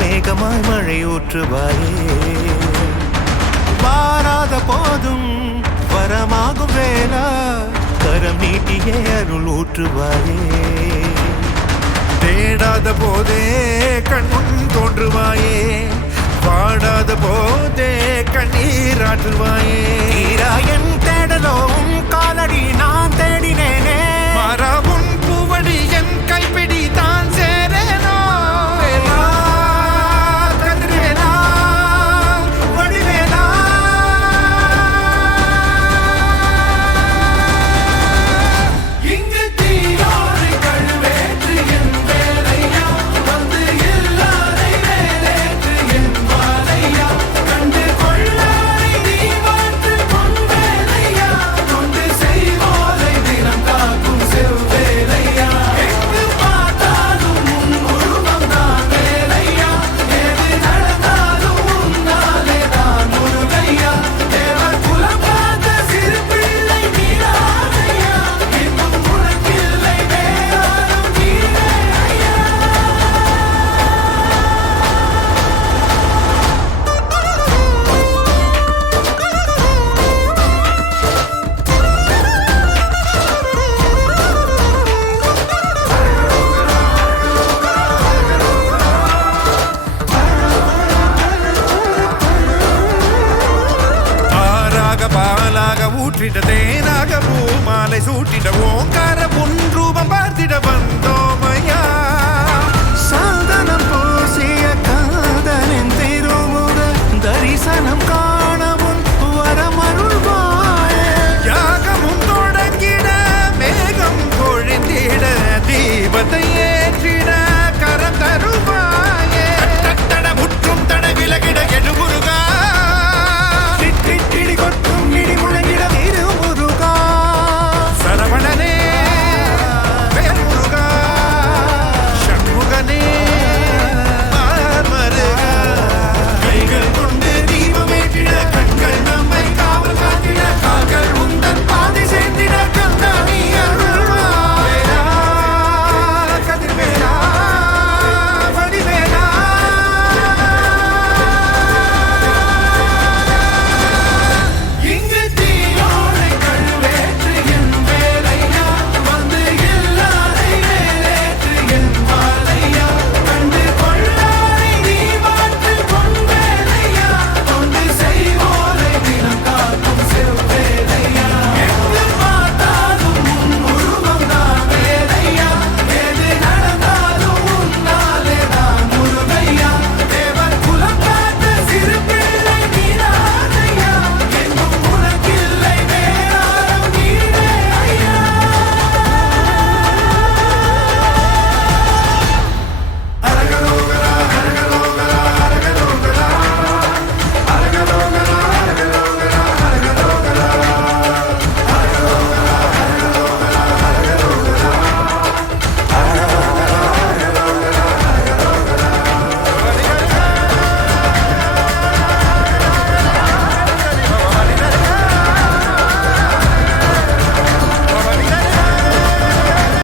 மேகமாய் மழை ஊற்றுவாயே வாராத போதும் வரமாகும் வேளா கரம் நீட்டியே அருள் ஊற்றுவாயே தேடாத போதே கண்முன் தோன்றுவாயே வாடாத போதே கண்ணீர் ஆற்றுவாயே என் தேடலும் காலடி நான் தேடினேனே மாறாவும் பூவடி என் கைப்பிடி தான் சேரேனோ கதிரேனா வடிவேலா இங்கு தீயோரை கழுவேற்று என் வேலையா வந்து எல்லாரை வேலேற்று என் வாழையா கண்டு கொள்ளாரை நீ மாற்று பொன் வேலையா கொண்டு செய்வோரை தினம் காக்கும் செவ்வேலையா எங்கு பார்த்தாலும் உன் உருவம் தான் வேலையா எது நடந்தாலும் உன்னாலே தான் முருகையா தேவர் குலம் பார்த்த சிறு பிள்ளை நீராதையா இன்னும் உனக்கில்லை வேறாரும் நீரே ஐயா ஆறாக பாலாக ஊற்றிட தேனாக பூமாலை சூட்டிட ஓங்கார உன் ரூபம் பார்த்திட